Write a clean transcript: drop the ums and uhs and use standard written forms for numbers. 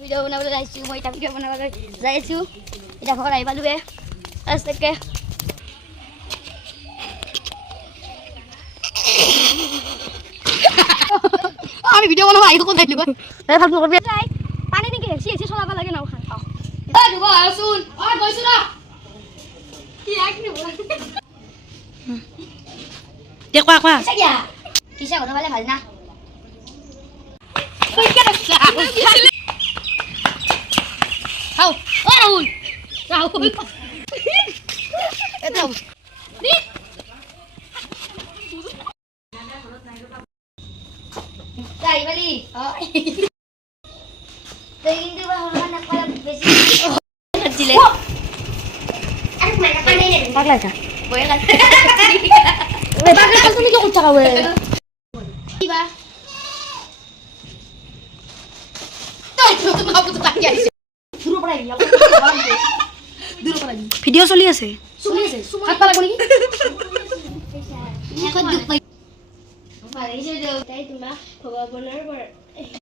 video' বনাবলৈ যাইছোঁ মই এতিয়া ভিডিঅ' বনাবলৈ যাই আছোঁ এতিয়া ঘৰত আহি পালোঁগৈ তাৰপিছতকৈ আমি ভিডিঅ' বনাব আহি থাকোঁ যাইলোঁ ভাল নকৰিবি পানী নেকি হেঁচি হেঁচি চলাব লাগে নাও খান কোৱা কোৱা কিসা কথা বলে ভাল না রাহুল রাহুল তাই বলি তাই কিন্তু হলমান না কলা বেশি দিলে আরে মানা পানি নে পাগলা কা বয়ে গেল এ পাগলা তুমি কি করছ কাওয়ে কি বা তাই তো বাবু তো তাকিয়ে আছে দূর পড়াই গিয়া দূর পড়াই ভিডিঅ' চলি আছে হাত পা লাগো নাকি এখন দুখ পাই পারিছে দেউ তাই তোমা ভগবানৰ